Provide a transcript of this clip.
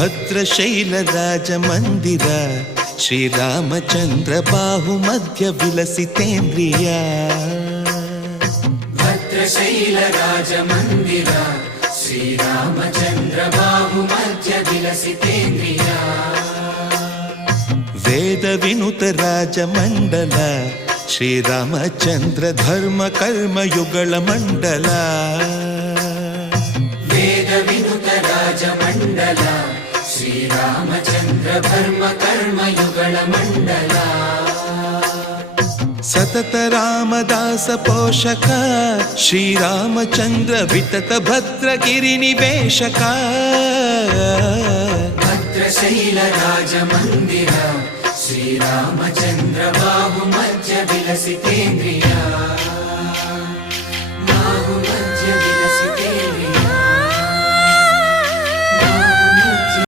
ಭದ್ರಶೈಲ ರಾಜ ಮಂದಿರ ಶ್ರೀರಾಮಚಂದ್ರ ಬಾಹು ಮಧ್ಯ ವಿಲಸಿತೇಂದ್ರಿಯ ಭದ್ರಶೈಲ ರಾಜ ಮಂದಿರ ಶ್ರೀರಾಮಚಂದ್ರ ಬಾಹು ಮಧ್ಯ ವಿಲಸಿತೇಂದ್ರಿಯ ವೇದ ವಿನುತ ರಾಜ ಮಂಡಲ ಶ್ರೀರಾಮಚಂದ್ರ ಧರ್ಮ ಕರ್ಮ ಯುಗಳ ಮಂಡಲ ವೇದ ವಿನುತ ರಾಜ ಮಂಡಲ ಶ್ರೀರಾಮಚಂದ್ರ ಧರ್ಮ ಕರ್ಮ ಯುಗಳ ಮಂಡಲ ಸತತ ರಾಮದಾಸ ಪೋಷಕ ಶ್ರೀರಾಮಚಂದ್ರ ವಿತತ ಭದ್ರಗಿರಿ ನಿವೇಶಕ ಭದ್ರಶೈಲ ರಾಜ ಮಂದಿರ ಶ್ರೀರಾಮಚಂದ್ರ ಬಾಹು ಮಧ್ಯ ವಿಲಸಿತೇಂದ್ರಿಯ